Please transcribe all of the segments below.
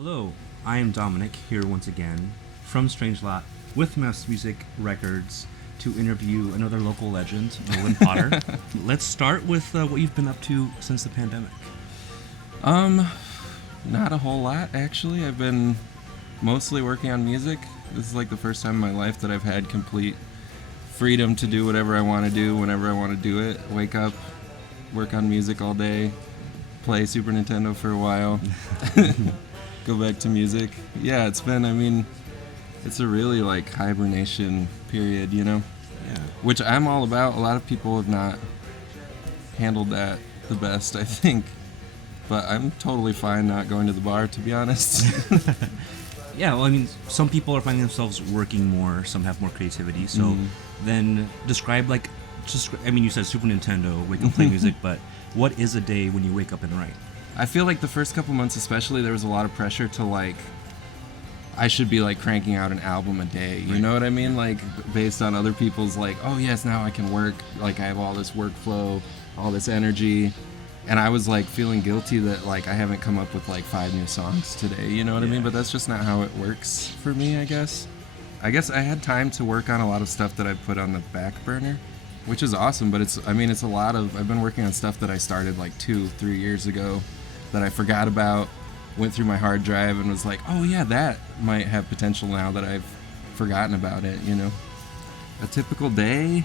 Hello, I am Dominic, here once again from Strangelot with Mouse Music Records to interview another local legend, Nolan Potter. Let's start with what you've been up to since the pandemic. Not a whole lot, actually. I've been mostly working on music. This is like the first time in my life that I've had complete freedom to do whatever I want to do whenever I want to do it. Wake up, work on music all day, play Super Nintendo for a while, go back to music. Yeah, it's a really like hibernation period, you know? Yeah. Which I'm all about. A lot of people have not handled that the best, I think. But I'm totally fine not going to the bar, to be honest. Yeah, well, I mean, some people are finding themselves working more, some have more creativity. So then describe, like, you said Super Nintendo, wake up, play music, but what is a day when you wake up and write? I feel like the first couple months especially, there was a lot of pressure to, like, I should be, like, cranking out an album a day. You know what I mean? Like, based on other people's, like, oh, yes, now I can work. Like, I have all this workflow, all this energy. And I was, like, feeling guilty that, like, I haven't come up with, like, 5 new songs today, you know what I mean? But that's just not how it works for me, I guess. I guess I had time to work on a lot of stuff that I put on the back burner, which is awesome, but it's a lot of, I've been working on stuff that I started, like, 2-3 years ago that I forgot about, went through my hard drive and was like, oh, yeah, that might have potential now that I've forgotten about it, you know? A typical day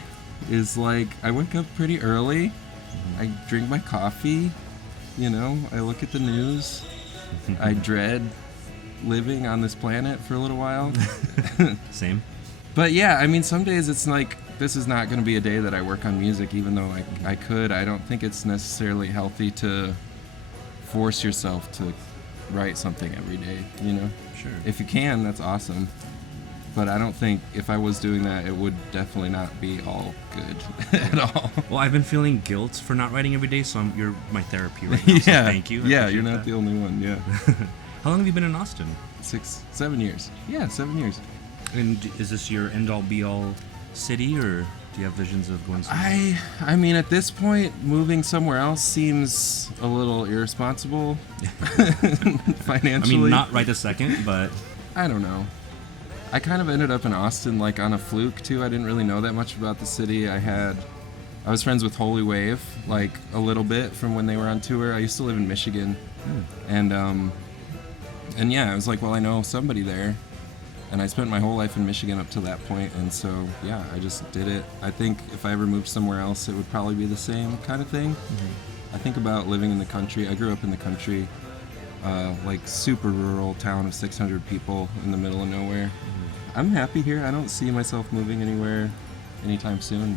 is, like, I wake up pretty early. I drink my coffee, you know, I look at the news, I dread living on this planet for a little while. Same. But yeah, I mean, some days it's like, this is not going to be a day that I work on music, even though I could. I don't think it's necessarily healthy to force yourself to write something every day, you know? Sure. If you can, that's awesome. But I don't think if I was doing that, it would definitely not be all good at all. Well, I've been feeling guilt for not writing every day, so you're my therapy right now, so thank you. Yeah, you're not the only one, yeah. How long have you been in Austin? 7 years. Yeah, 7 years. And is this your end-all, be-all city, or do you have visions of going somewhere? I mean, at this point, moving somewhere else seems a little irresponsible financially. I mean, not right this second, but... I don't know. I kind of ended up in Austin, like, on a fluke, too. I didn't really know that much about the city. I was friends with Holy Wave, like, a little bit from when they were on tour. I used to live in Michigan. And yeah, I was like, well, I know somebody there. And I spent my whole life in Michigan up to that point, and so, yeah, I just did it. I think if I ever moved somewhere else, it would probably be the same kind of thing. I think about living in the country. I grew up in the country, like, super rural town of 600 people in the middle of nowhere. I'm happy here. I don't see myself moving anywhere anytime soon,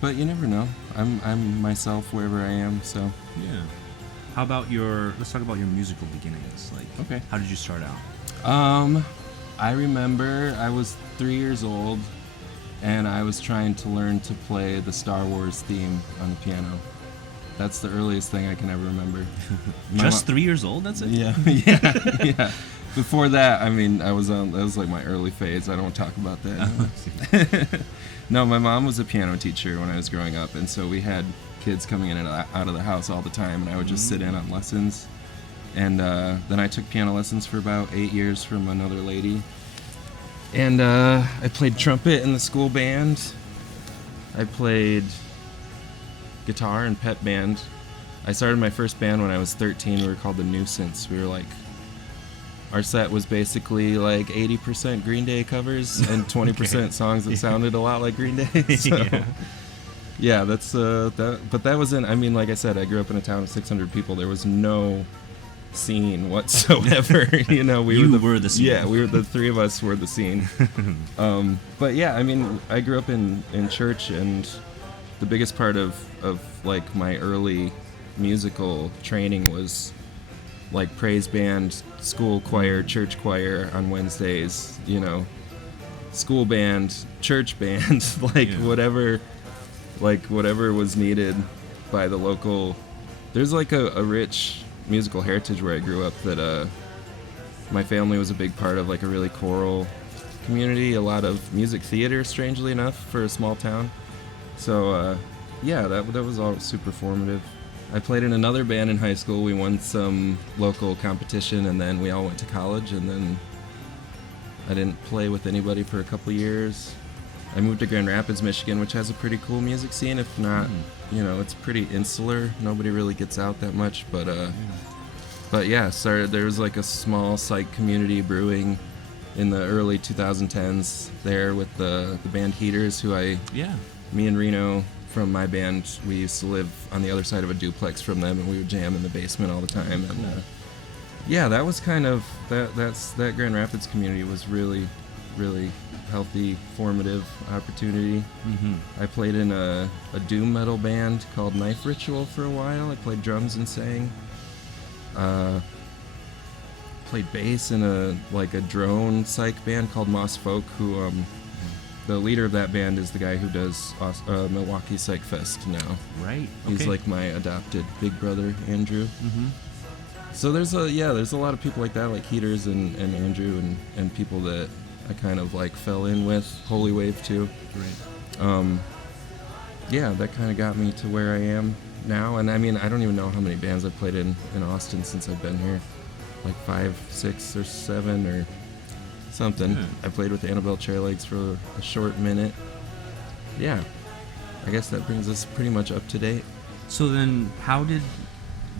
but you never know. I'm myself wherever I am, so. Yeah. How about let's talk about your musical beginnings. Like, okay. How did you start out? I remember I was 3 years old, and I was trying to learn to play the Star Wars theme on the piano. That's the earliest thing I can ever remember. Just 3 years old? That's it? Yeah. Before that, I mean, that was like my early phase. I don't want to talk about that. No, my mom was a piano teacher when I was growing up, and so we had kids coming in and out of the house all the time, and I would just sit in on lessons. And then I took piano lessons for about 8 years from another lady. And I played trumpet in the school band. I played guitar in pep band. I started my first band when I was 13. We were called The Nuisance. We were like, our set was basically like 80% Green Day covers and 20% songs that sounded a lot like Green Day. So, yeah, that's that. But that wasn't. I mean, like I said, I grew up in a town of 600 people. There was no scene whatsoever. You know, we were the scene. Yeah, the three of us were the scene. But yeah, I mean, I grew up in church, and the biggest part of like my early musical training was like praise band, school choir, church choir on Wednesdays, you know, school band, church band, whatever was needed by the local. There's like a rich musical heritage where I grew up that my family was a big part of, like a really choral community, a lot of music theater, strangely enough, for a small town. So yeah, that was all super formative. I played in another band in high school. We won some local competition, and then we all went to college, and then I didn't play with anybody for a couple years. I moved to Grand Rapids, Michigan, which has a pretty cool music scene. If not, it's pretty insular. Nobody really gets out that much, but yeah, there was like a small psych community brewing in the early 2010s there with the band Heaters, me and Reno from my band, we used to live on the other side of a duplex from them, and we would jam in the basement all the time. And that was kind of that Grand Rapids community was really, really healthy, formative opportunity. I played in a doom metal band called Knife Ritual for a while. I played drums and sang. Played bass in a drone psych band called Moss Folk, who the leader of that band is the guy who does Milwaukee Psych Fest now. Right. Okay. He's like my adopted big brother, Andrew. So there's a lot of people like that, like Heaters and Andrew and people that I kind of like fell in with. Holy Wave too. Right. That kind of got me to where I am now. And I mean, I don't even know how many bands I've played in Austin since I've been here. Like 5, 6, or 7 or something. Yeah. I played with Annabelle Chairlegs for a short minute. Yeah. I guess that brings us pretty much up to date. So then, how did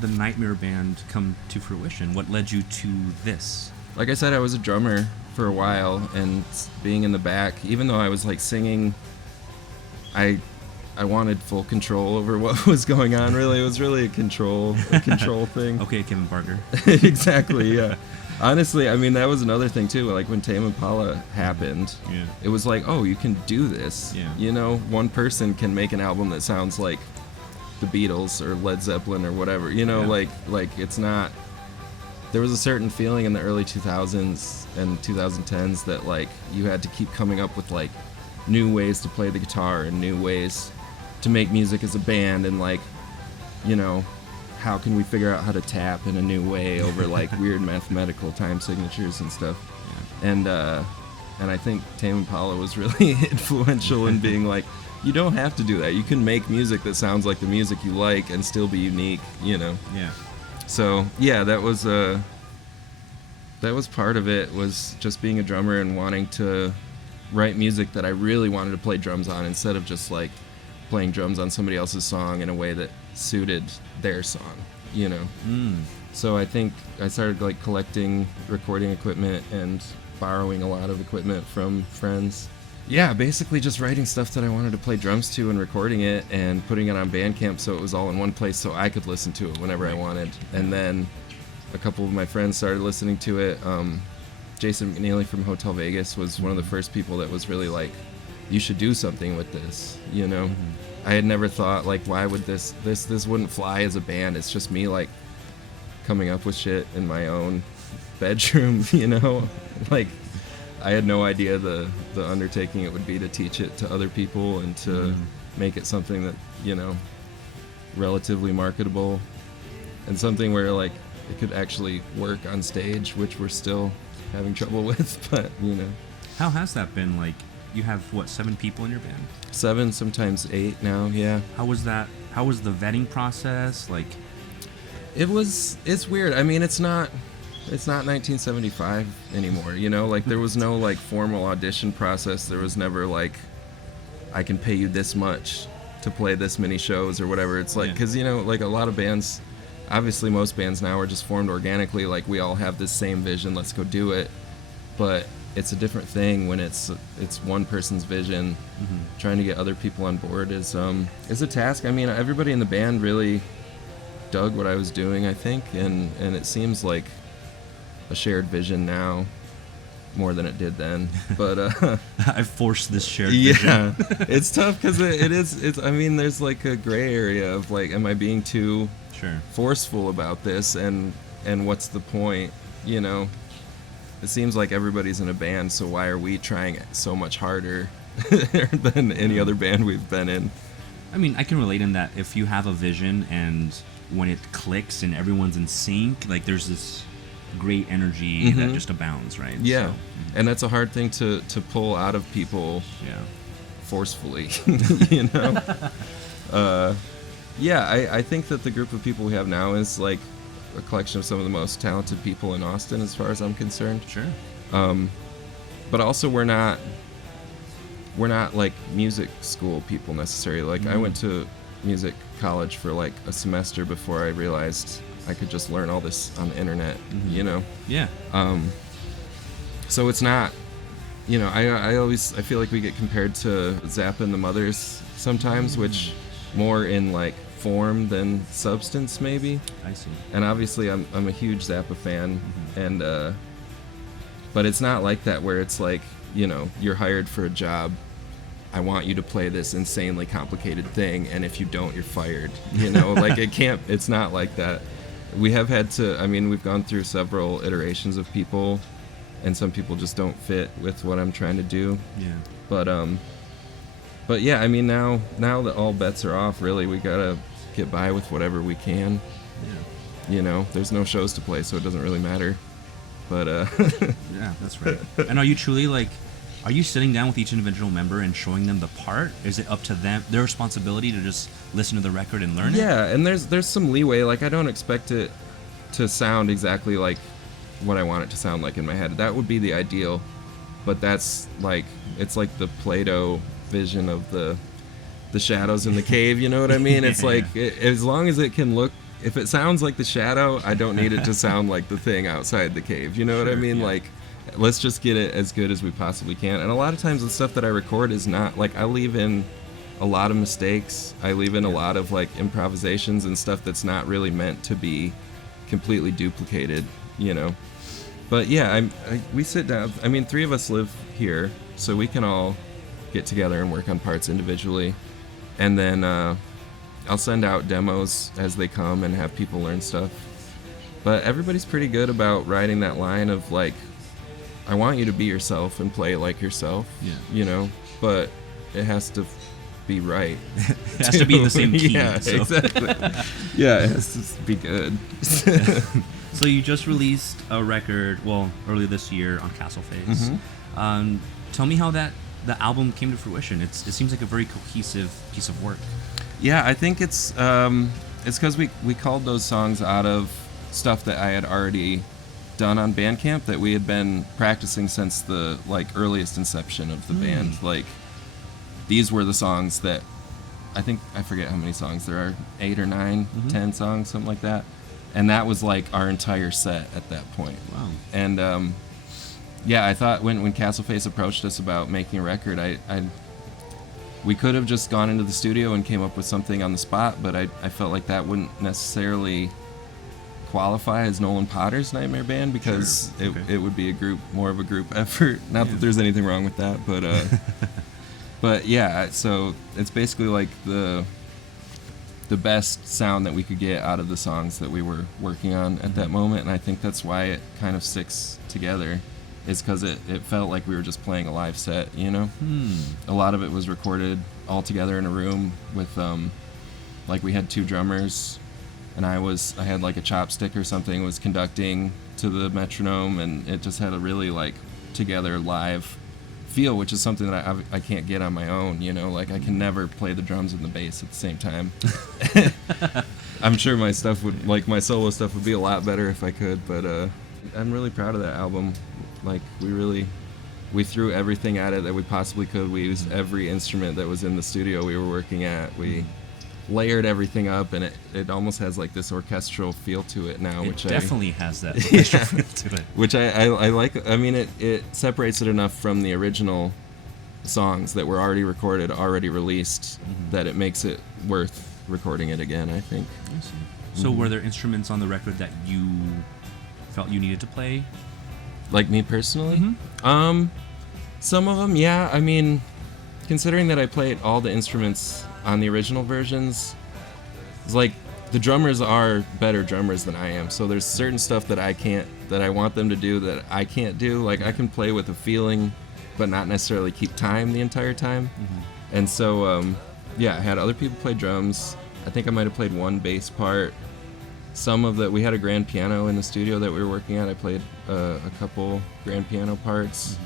the Nightmare Band come to fruition? What led you to this? Like I said, I was a drummer for a while, and being in the back, even though I was like singing, I wanted full control over what was going on. Really, it was really a control thing. Okay, Kevin Parker. Exactly. Yeah. Honestly, I mean, that was another thing too. Like when Tame Impala happened, it was like, oh, you can do this. Yeah. One person can make an album that sounds like the Beatles or Led Zeppelin or whatever. Like it's not. There was a certain feeling in the early 2000s and 2010s that like you had to keep coming up with like new ways to play the guitar and new ways to make music as a band, and like, how can we figure out how to tap in a new way over like weird mathematical time signatures and stuff. And I think Tame Impala was really influential in being like, you don't have to do that. You can make music that sounds like the music you like and still be unique, Yeah. So that was part of it, was just being a drummer and wanting to write music that I really wanted to play drums on, instead of just like playing drums on somebody else's song in a way that suited their song, So I think I started like collecting recording equipment and borrowing a lot of equipment from friends. Yeah, basically just writing stuff that I wanted to play drums to and recording it and putting it on Bandcamp so it was all in one place so I could listen to it whenever I wanted. And then a couple of my friends started listening to it. Jason McNeely from Hotel Vegas was one of the first people that was really like, you should do something with this, I had never thought like, why would this wouldn't fly as a band. It's just me like coming up with shit in my own bedroom, like I had no idea the undertaking it would be to teach it to other people and to make it something that, relatively marketable and something where like it could actually work on stage, which we're still having trouble with, but How has that been? Like, you have 7 people in your band? 7, sometimes 8 now. Yeah. How was that? How was the vetting process? Like, it's weird. I mean, it's not 1975 anymore. Like there was no like formal audition process. There was never like, I can pay you this much to play this many shows or whatever. It's like, because like a lot of bands, obviously most bands now are just formed organically. Like we all have this same vision. Let's go do it. But it's a different thing when it's one person's vision. Trying to get other people on board is a task. I mean, everybody in the band really dug what I was doing, I think, and it seems like a shared vision now more than it did then. But I forced this shared vision. Yeah. It's tough because it's I mean, there's like a gray area of like, am I being too forceful about this, and what's the point? It seems like everybody's in a band, so why are we trying it so much harder than any other band we've been in? I mean, I can relate in that if you have a vision and when it clicks and everyone's in sync, like there's this great energy that just abounds, right? Yeah. So, and that's a hard thing to pull out of people forcefully, Yeah, I think that the group of people we have now is like a collection of some of the most talented people in Austin, as far as I'm concerned. Sure. But also we're not like music school people necessarily. Like I went to music college for like a semester before I realized I could just learn all this on the internet, you know? Yeah. So it's not, you know, I feel like we get compared to Zappa and the Mothers sometimes, which more in like form than substance maybe. I see. And obviously I'm a huge Zappa fan, and but it's not like that where it's like, you know, you're hired for a job, I want you to play this insanely complicated thing, and if you don't, you're fired. You know, like it's not like that. We have had to, I mean, we've gone through several iterations of people, and some people just don't fit with what I'm trying to do. Yeah. But yeah, I mean, now that all bets are off, really, we gotta get by with whatever we can. Yeah. You know, there's no shows to play, so it doesn't really matter. But yeah, that's right. And are you truly like, are you sitting down with each individual member and showing them the part? Is it up to them, their responsibility to just listen to the record and learn it? Yeah, and there's some leeway. Like, I don't expect it to sound exactly like what I want it to sound like in my head. That would be the ideal, but that's like, it's like the Play-Doh vision of the shadows in the cave, you know what I mean? It's like, as long as it can look, if it sounds like the shadow, I don't need it to sound like the thing outside the cave, you know what I mean? Yeah. Like, let's just get it as good as we possibly can. And a lot of times the stuff that I record is not, like, I leave in a lot of mistakes. I leave in a lot of, like, improvisations and stuff that's not really meant to be completely duplicated, you know? But yeah, we sit down, I mean, 3 of us live here, so we can all get together and work on parts individually. And then I'll send out demos as they come and have people learn stuff. But everybody's pretty good about riding that line of, like, I want you to be yourself and play like yourself, you know, but it has to be right. It has to be in the same key. Yeah, so. exactly. Yeah, it has to be good. So you just released a record, well, earlier this year on Castleface. Tell me how the album came to fruition. It seems like a very cohesive piece of work. Yeah, I think it's because we called those songs out of stuff that I had already done on Bandcamp that we had been practicing since the like earliest inception of the band. Like, these were the songs that I forget how many songs there are, 8 or 9, 10 songs, something like that. And that was like our entire set at that point. Wow. And yeah, I thought when Castleface approached us about making a record, we could have just gone into the studio and came up with something on the spot, but I felt like that wouldn't necessarily qualify as Nolan Potter's Nightmare Band, because it would be more of a group effort. Not that there's anything wrong with that, but but yeah, so it's basically like the best sound that we could get out of the songs that we were working on at that moment, and I think that's why it kind of sticks together, is because it felt like we were just playing a live set, you know? A lot of it was recorded all together in a room with, like, we had 2 drummers, and I had like a chopstick or something, was conducting to the metronome, and it just had a really like together live feel, which is something that I can't get on my own, you know? Like, I can never play the drums and the bass at the same time. I'm sure my solo stuff would be a lot better if I could, but I'm really proud of that album. Like, we threw everything at it that we possibly could. We used every instrument that was in the studio we were working at. We layered everything up, and it almost has like this orchestral feel to it now, which definitely has that orchestral feel to it. Which I like. I mean, it separates it enough from the original songs that were already recorded, already released, that it makes it worth recording it again, I think. I see. So were there instruments on the record that you felt you needed to play? Like me personally? Some of them, yeah. I mean, considering that I played all the instruments on the original versions, it's like the drummers are better drummers than I am. So there's certain stuff that I want them to do that I can't do. Like, I can play with a feeling, but not necessarily keep time the entire time. And so, yeah, I had other people play drums. I think I might have played one bass part. We had a grand piano in the studio that we were working at. I played a couple grand piano parts.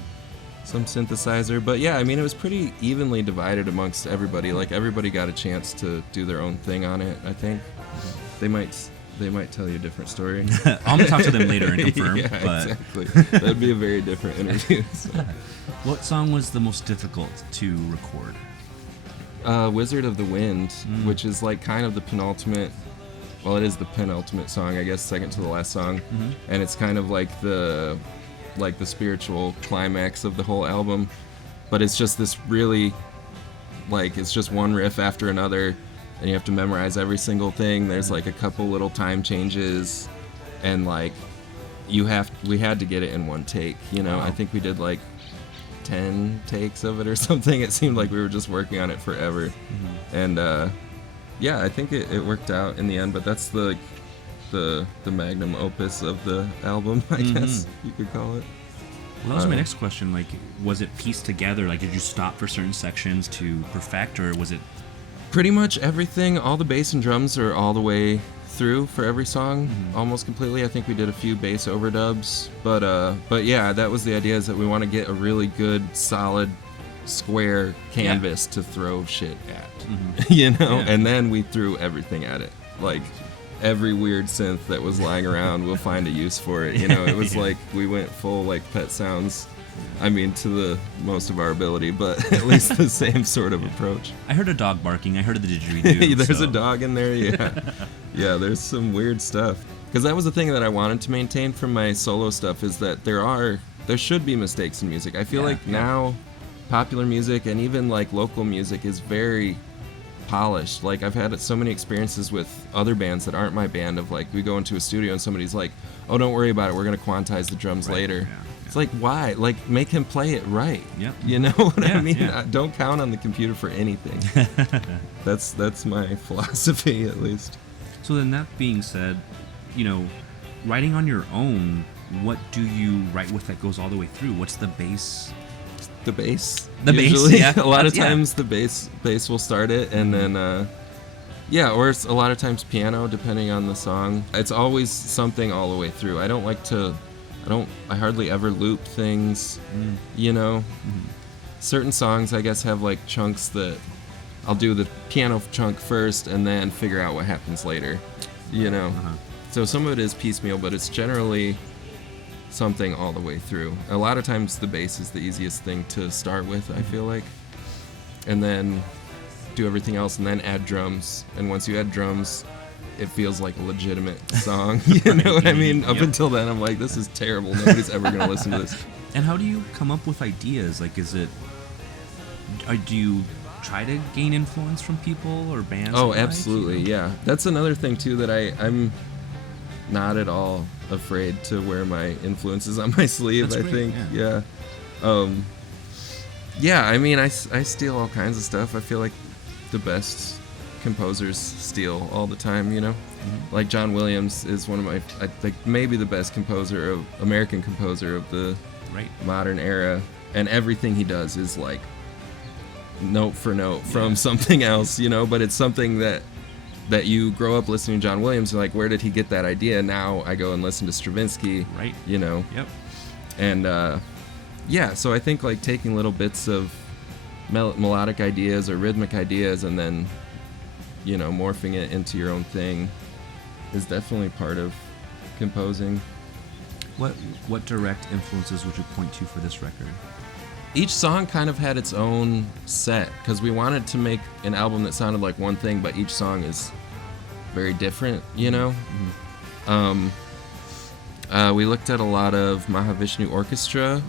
some synthesizer. But yeah, I mean, it was pretty evenly divided amongst everybody. Like, everybody got a chance to do their own thing on it, I think. They might tell you a different story. I'm gonna talk to them later and confirm. Yeah, but exactly. That'd be a very different interview. So. What song was the most difficult to record? Wizard of the Wind, which is like kind of the penultimate. Well, it is the penultimate song, I guess, second to the last song, and it's kind of like the spiritual climax of the whole album. But it's just this really, like, it's just one riff after another, and you have to memorize every single thing. There's like a couple little time changes, and like we had to get it in one take. You know, Wow. I think we did like 10 takes of it or something. It seemed like we were just working on it forever, and yeah, I think it worked out in the end. But that's the magnum opus of the album, I guess you could call it. Well, that was my next question. Like, was it pieced together? Like, did you stop for certain sections to perfect, or was it? Pretty much everything. All the bass and drums are all the way through for every song, almost completely. I think we did a few bass overdubs, but yeah, that was the idea, is that we want to get a really good, solid, square canvas to throw shit at, you know. Yeah. And then we threw everything at it, like every weird synth that was lying around. We'll find a use for it, you know. It was like we went full like Pet Sounds. I mean, to the most of our ability, but at least the same sort of approach. I heard a dog barking. I heard the didgeridoo. There's so. a dog in there, yeah. Yeah, there's some weird stuff. Because that was the thing that I wanted to maintain from my solo stuff, is that there should be mistakes in music. I feel like now popular music and even like local music is very polished. Like, I've had so many experiences with other bands that aren't my band, of like, we go into a studio and somebody's like, oh, don't worry about it, we're going to quantize the drums later. Yeah. It's like, why? Like, make him play it right. Yep. You know what I mean? Yeah. Don't count on the computer for anything. That's my philosophy, at least. So then, that being said, you know, writing on your own, what do you write with that goes all the way through? What's the bass? The bass. The usually. bass, yeah. A lot of Yeah. times the bass will start it, and then or it's a lot of times piano, depending on the song. It's always something all the way through. I hardly ever loop things, you know. Certain songs, I guess, have like chunks that I'll do the piano chunk first and then figure out what happens later, you know. So some of it is piecemeal, but it's generally something all the way through. A lot of times the bass is the easiest thing to start with, I feel like, and then do everything else, and then add drums. And once you add drums, it feels like a legitimate song. You know what I mean? Up until then, I'm like, this is terrible. Nobody's ever going to listen to this. And how do you come up with ideas? Like, do you try to gain influence from people or bands? Oh, you absolutely, like? yeah. That's another thing, too, that I'm not at all afraid to wear my influences on my sleeve. That's I great, think, yeah. Yeah, I mean, I steal all kinds of stuff. I feel like the best composers steal all the time, you know? Like John Williams is one of my, I think, maybe the best American composer of the modern era, and everything he does is like note for note from something else, you know, but it's something that you grow up listening to John Williams, and like, where did he get that idea? Now I go and listen to Stravinsky, you know? Yep. And so I think like taking little bits of melodic ideas or rhythmic ideas and then, you know, morphing it into your own thing is definitely part of composing. What direct influences would you point to for this record? Each song kind of had its own set, because we wanted to make an album that sounded like one thing, but each song is very different, you know? We looked at a lot of Mahavishnu Orchestra,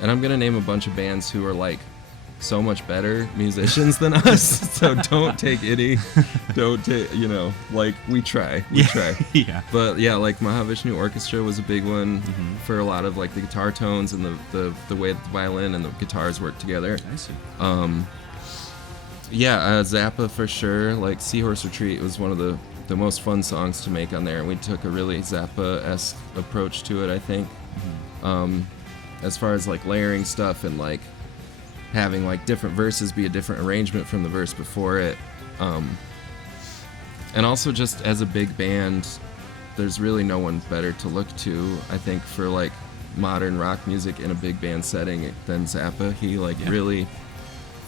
and I'm going to name a bunch of bands who are like so much better musicians than us, so don't take any, you know, like, we try. Yeah. But yeah, like Mahavishnu Orchestra was a big one for a lot of like the guitar tones and the way that the violin and the guitars work together. I see. Zappa for sure. Like Seahorse Retreat was one of the most fun songs to make on there, and we took a really Zappa-esque approach to it, I think. As far as like layering stuff and like having like different verses be a different arrangement from the verse before it, and also just as a big band, there's really no one better to look to, I think, for like modern rock music in a big band setting than Zappa. He really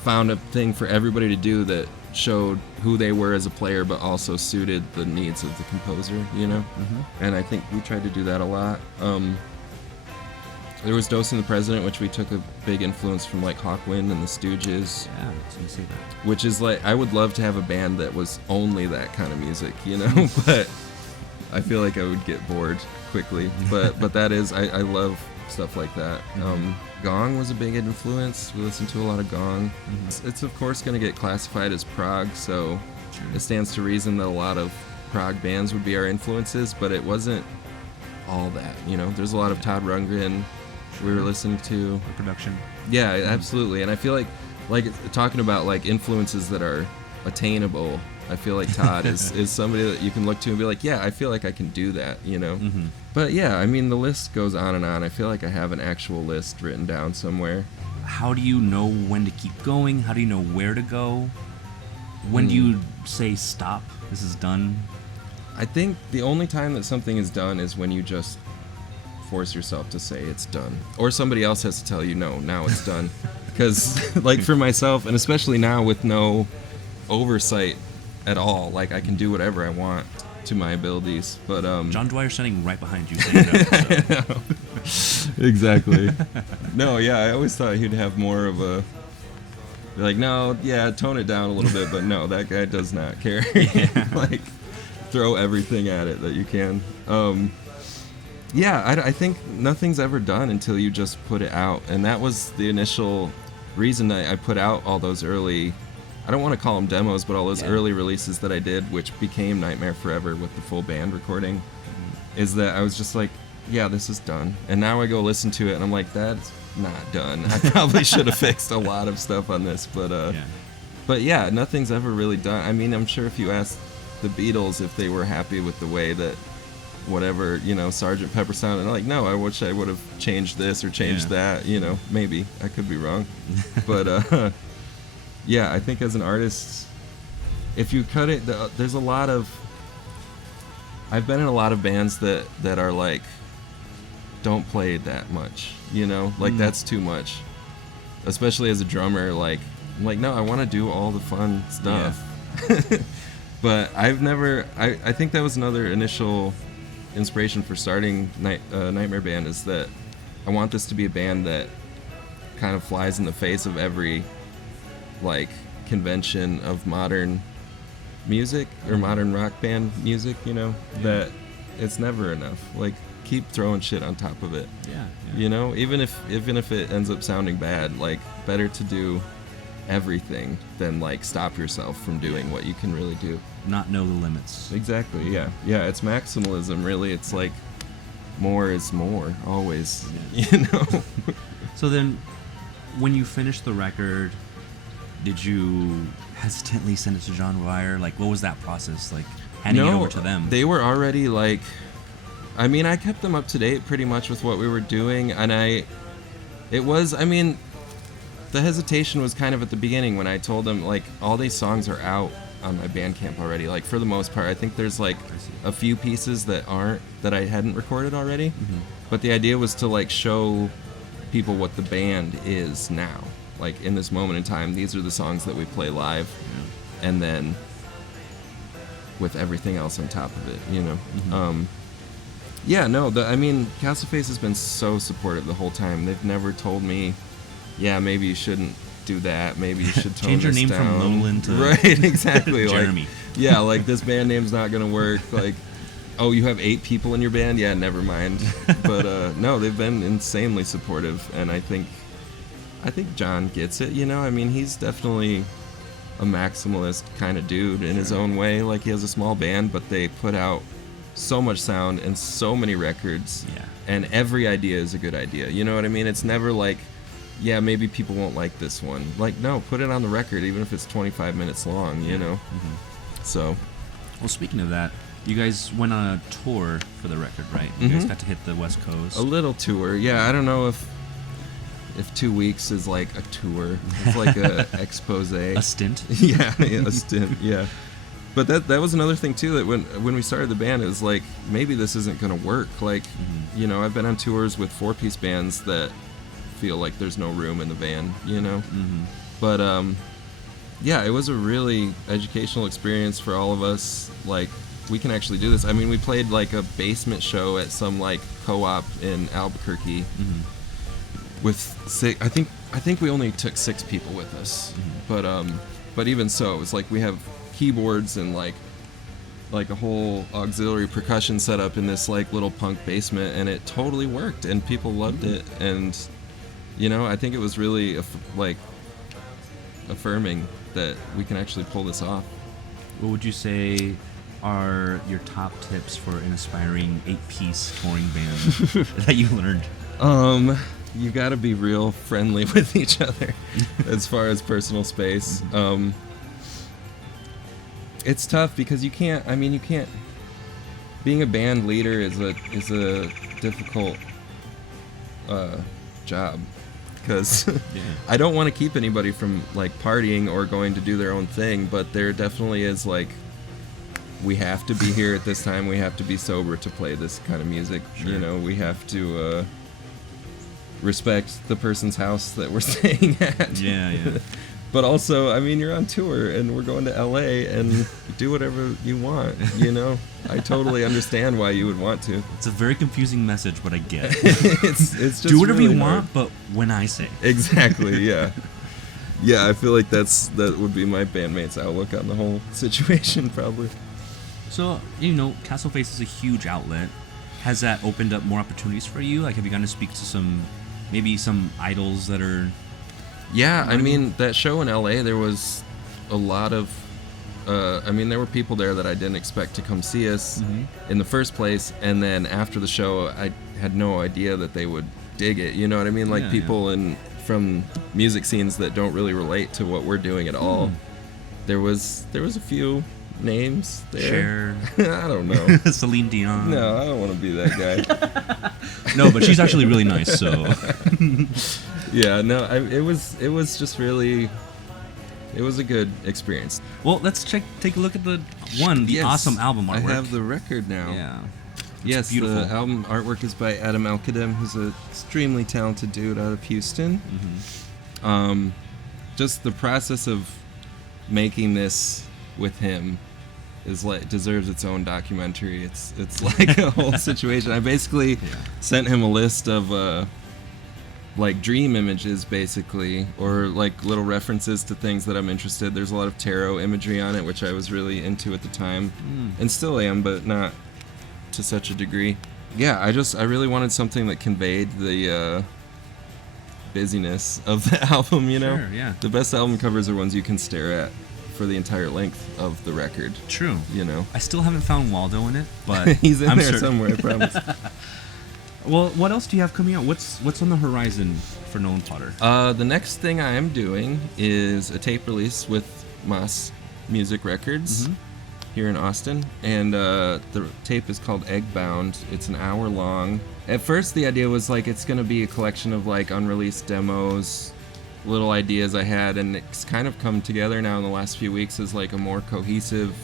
found a thing for everybody to do that showed who they were as a player, but also suited the needs of the composer, you know? And I think we tried to do that a lot. There was Dosing the President, which we took a big influence from like Hawkwind and the Stooges. Yeah, I was gonna say that. Which is like, I would love to have a band that was only that kind of music, you know? But I feel like I would get bored quickly. But that is, I love stuff like that. Gong was a big influence. We listened to a lot of Gong. It's of course going to get classified as prog, so it stands to reason that a lot of prog bands would be our influences, but it wasn't all that, you know? There's a lot of Todd Rundgren we were listening to. The production. Yeah, absolutely. And I feel like talking about like influences that are attainable, I feel like Todd is somebody that you can look to and be like, yeah, I feel like I can do that, you know? But yeah, I mean, the list goes on and on. I feel like I have an actual list written down somewhere. How do you know when to keep going? How do you know where to go? When do you say stop? This is done? I think the only time that something is done is when you just force yourself to say it's done. Or somebody else has to tell you, no, now it's done. Because, like, for myself, and especially now with no oversight at all, like, I can do whatever I want to my abilities. But John Dwyer standing right behind you saying no. So. Exactly. No, yeah, I always thought he'd have more of a, like, no, yeah, tone it down a little bit, but no, that guy does not care. Like, throw everything at it that you can. Yeah, I think nothing's ever done until you just put it out, and that was the initial reason I put out all those early, I don't want to call them demos, but all those early releases that I did, which became Nightmare Forever with the full band recording, is that I was just like, yeah, this is done. And now I go listen to it, and I'm like, that's not done. I probably should have fixed a lot of stuff on this, but yeah, nothing's ever really done. I mean, I'm sure if you asked the Beatles if they were happy with the way that whatever, you know, Sgt. Pepper sounded, like, no, I wish I would have changed this or changed that, you know, maybe. I could be wrong. But, yeah, I think as an artist, if you cut it, there's a lot of, I've been in a lot of bands that are like, don't play that much, you know, like that's too much, especially as a drummer, like no, I want to do all the fun stuff. But I've never, I think that was another initial inspiration for starting Nightmare Band, is that I want this to be a band that kind of flies in the face of every like convention of modern music or modern rock band music, you know, that it's never enough. Like, keep throwing shit on top of it. You know, even if it ends up sounding bad, like, better to do everything than like stop yourself from doing what you can really do. Not know the limits. Exactly. Yeah, it's maximalism, really. It's like more is more always. You know. So then, when you finished the record, did you hesitantly send it to John Dwyer? Like, what was that process like, handing it over to them? They were already like, I mean, I kept them up to date pretty much with what we were doing, and the hesitation was kind of at the beginning when I told them, like, all these songs are out on my Bandcamp already. Like, for the most part, I think there's like a few pieces that I hadn't recorded already. But the idea was to like show people what the band is now. Like, in this moment in time, these are the songs that we play live, and then with everything else on top of it, you know. Castleface has been so supportive the whole time. They've never told me, yeah, maybe you shouldn't do that. Maybe you should tone change your this name down. from Nolan to right, exactly. Jeremy. Like, like, this band name's not gonna work. Like, oh, you have 8 people in your band? Yeah, never mind. But no, they've been insanely supportive, and I think John gets it. You know, I mean, he's definitely a maximalist kind of dude in his own way. Like, he has a small band, but they put out so much sound and so many records, and every idea is a good idea. You know what I mean? It's never like, yeah, maybe people won't like this one. Like, no, put it on the record, even if it's 25 minutes long, you know? So. Well, speaking of that, you guys went on a tour for the record, right? You guys got to hit the West Coast. A little tour, yeah. I don't know if 2 weeks is like a tour. It's like a expose. A stint? Yeah, a stint, yeah. But that was another thing too, that when we started the band, it was like, maybe this isn't gonna work. Like, you know, I've been on tours with 4-piece bands that feel like there's no room in the van, you know. But yeah, it was a really educational experience for all of us. Like, we can actually do this. I mean, we played like a basement show at some like co-op in Albuquerque with I think we only took 6 people with us. But even so, it was like we have keyboards and like a whole auxiliary percussion setup in this like little punk basement, and it totally worked, and people loved it. And you know, I think it was really like affirming that we can actually pull this off. What would you say are your top tips for an aspiring 8-piece touring band that you learned? You gotta be real friendly with each other as far as personal space. It's tough because you can't being a band leader is a difficult job, because I don't want to keep anybody from like partying or going to do their own thing, but there definitely is like, we have to be here at this time, we have to be sober to play this kind of music. You know, we have to respect the person's house that we're staying at. But also, I mean, you're on tour and we're going to LA, and do whatever you want, you know? I totally understand why you would want to. It's a very confusing message, but I get it. It's just do whatever really you hard. want, but when I say. Exactly, yeah. Yeah, I feel like that would be my bandmate's outlook on the whole situation, probably. So, you know, Castleface is a huge outlet. Has that opened up more opportunities for you? Like, have you gotten to speak to maybe some idols that are... Yeah, I mean, that show in LA, there was a lot of... there were people there that I didn't expect to come see us in the first place, and then after the show, I had no idea that they would dig it, you know what I mean? Like, people from music scenes that don't really relate to what we're doing at all. There was a few names there. Cher. I don't know. Celine Dion. No, I don't want to be that guy. No, but she's actually really nice, so... Yeah, no, it was just really... It was a good experience. Well, let's take a look at the awesome album artwork. I have the record now. Yeah. Yes, beautiful. The album artwork is by Adam Alkadem, who's an extremely talented dude out of Houston. Just the process of making this with him is like deserves its own documentary. It's like a whole situation. I basically sent him a list of like dream images, basically, or like little references to things that I'm interested. There's a lot of tarot imagery on it, which I was really into at the time, and still am, but not to such a degree. Yeah, I really wanted something that conveyed the busyness of the album, you know? Sure, yeah. The best album covers are ones you can stare at for the entire length of the record. True. You know? I still haven't found Waldo in it, but he's in I'm there certain. somewhere, I promise. Well, what else do you have coming out? What's on the horizon for Nolan Potter? The next thing I am doing is a tape release with Moss Music Records here in Austin, and the tape is called Eggbound. It's an hour long. At first, the idea was like it's gonna be a collection of like unreleased demos, little ideas I had, and it's kind of come together now in the last few weeks as like a more cohesive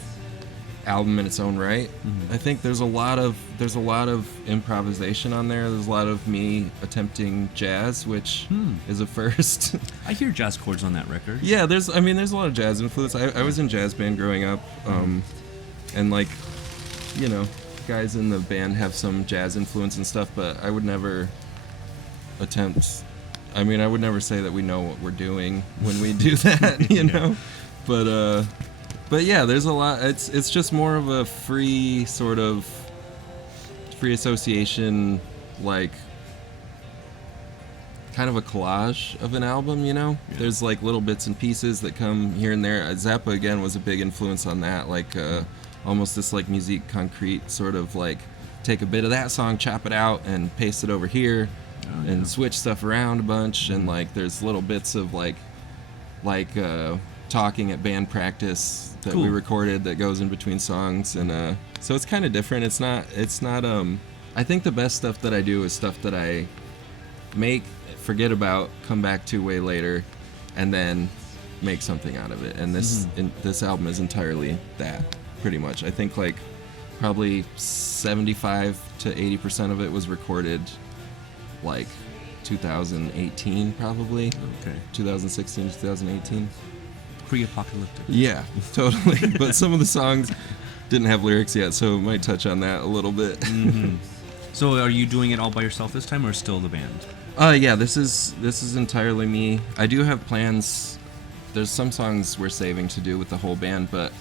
album in its own right. I think there's a lot of improvisation on there. There's a lot of me attempting jazz, which is a first. I hear jazz chords on that record. Yeah, there's a lot of jazz influence. I was in jazz band growing up, and like, you know, guys in the band have some jazz influence and stuff, but I would never attempt. I mean, I would never say that we know what we're doing when we do that, you know. But yeah, there's a lot. It's just more of a free association, like kind of a collage of an album, you know. Yeah. There's like little bits and pieces that come here and there. Zappa again was a big influence on that, like almost this like musique concrete sort of like take a bit of that song, chop it out, and paste it over here, and switch stuff around a bunch, and like there's little bits of like talking at band practice that we recorded that goes in between songs, and so it's kind of different. It's not I think the best stuff that I do is stuff that I make, forget about, come back to way later, and then make something out of it. And this album is entirely that, pretty much. I think like probably 75 to 80% of it was recorded like 2018 probably. Okay. 2016 to 2018. Pre-apocalyptic. Yeah, totally. But some of the songs didn't have lyrics yet, so might touch on that a little bit. So are you doing it all by yourself this time, or still the band? Yeah, this is entirely me. I do have plans. There's some songs we're saving to do with the whole band, but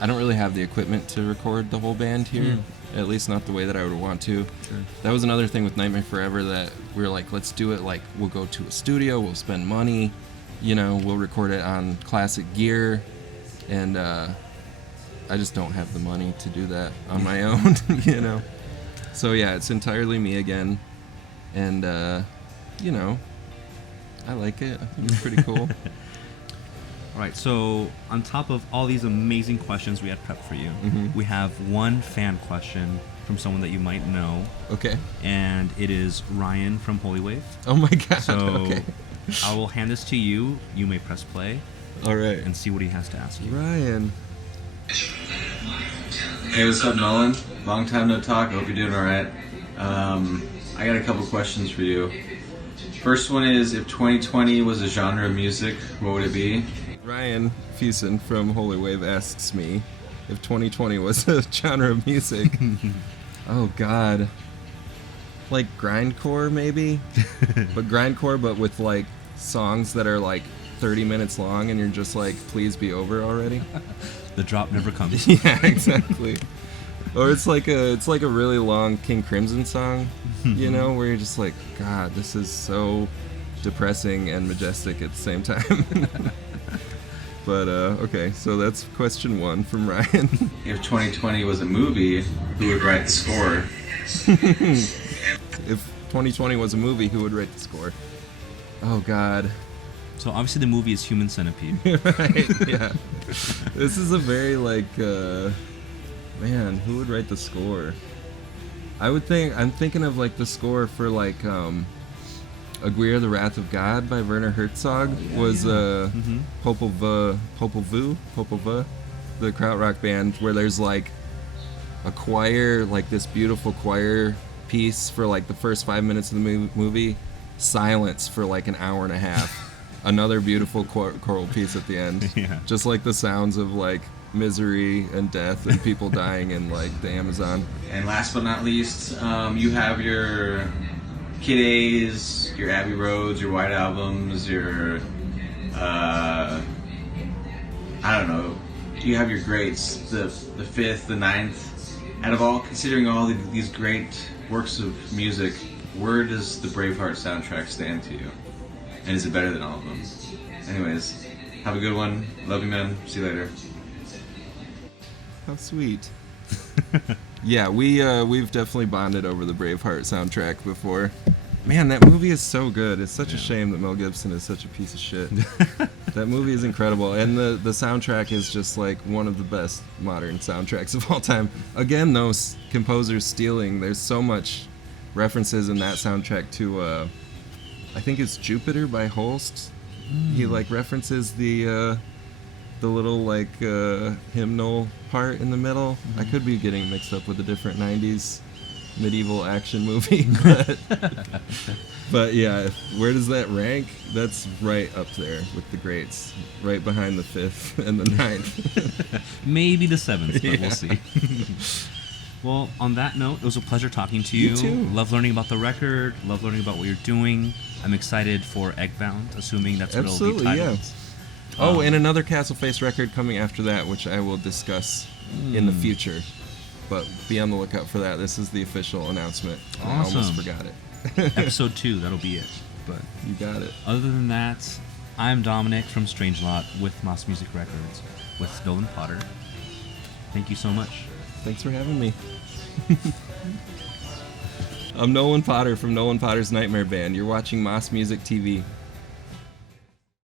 I don't really have the equipment to record the whole band here. At least not the way that I would want to. Sure. That was another thing with Nightmare Forever, that we were like, let's do it like we'll go to a studio, we'll spend money, we'll record it on classic gear, and I just don't have the money to do that on my own, So yeah, it's entirely me again, and I like it. I think it's pretty cool. All right, so on top of all these amazing questions we had prepped for you, we have one fan question from someone that you might know. Okay. And it is Ryan from Holy Wave. Oh my god. So okay. I will hand this to you. You may press play. All right. And see what he has to ask you. Ryan. Hey, what's up, Nolan? Long time no talk. I hope you're doing all right. I got a couple questions for you. First one is, if 2020 was a genre of music, what would it be? Ryan Fuson from Holy Wave asks me if 2020 was a genre of music. Oh god. Like grindcore maybe? But grindcore, but with like songs that are like 30 minutes long and you're just like, please be over already. The drop never comes. Yeah, exactly. Or it's like a really long King Crimson song, where you're just like, God, this is so depressing and majestic at the same time. But okay, so that's question one from Ryan. If 2020 was a movie, who would write the score? If 2020 was a movie, who would write the score? Oh God. So obviously the movie is Human Centipede. Right, yeah. This is a very man, who would write the score? I'm thinking of like the score for like Aguirre the Wrath of God by Werner Herzog was Popol Vuh, the krautrock band, where there's like a choir, like this beautiful choir piece for like the first 5 minutes of the movie, silence for like an hour and a half. Another beautiful choral piece at the end. Yeah. Just like the sounds of like misery and death and people dying in like the Amazon. And last but not least, you have your Kid A's, your Abbey Roads, your White Albums, your I don't know. You have your greats, the fifth, the ninth. Out of all, considering all these great works of music, where does the Braveheart soundtrack stand to you? And is it better than all of them? Anyways, have a good one. Love you, man. See you later. How sweet. Yeah, we've definitely bonded over the Braveheart soundtrack before. Man, that movie is so good. It's such a shame that Mel Gibson is such a piece of shit. That movie is incredible, and the soundtrack is just like one of the best modern soundtracks of all time. Again, those composers stealing. There's so much references in that soundtrack to I think it's Jupiter by Holst. He like references the little like hymnal part in the middle. I could be getting mixed up with a different 90s medieval action movie, but yeah, where does that rank? That's right up there with the greats, right behind the fifth and the ninth. Maybe the seventh, but we'll see. Well, on that note, it was a pleasure talking to you. You too. Love learning about the record. Love learning about what you're doing. I'm excited for Eggbound, assuming that's what it'll be titled. Yeah. Oh, and another Castleface record coming after that, which I will discuss in the future. But be on the lookout for that. This is the official announcement. Awesome. I almost forgot it. Episode 2, that'll be it. But you got it. Other than that, I'm Dominic from Strangelot with Moss Music Records with Nolan Potter. Thank you so much. Thanks for having me. I'm Nolan Potter from Nolan Potter's Nightmare Band. You're watching Moss Music TV.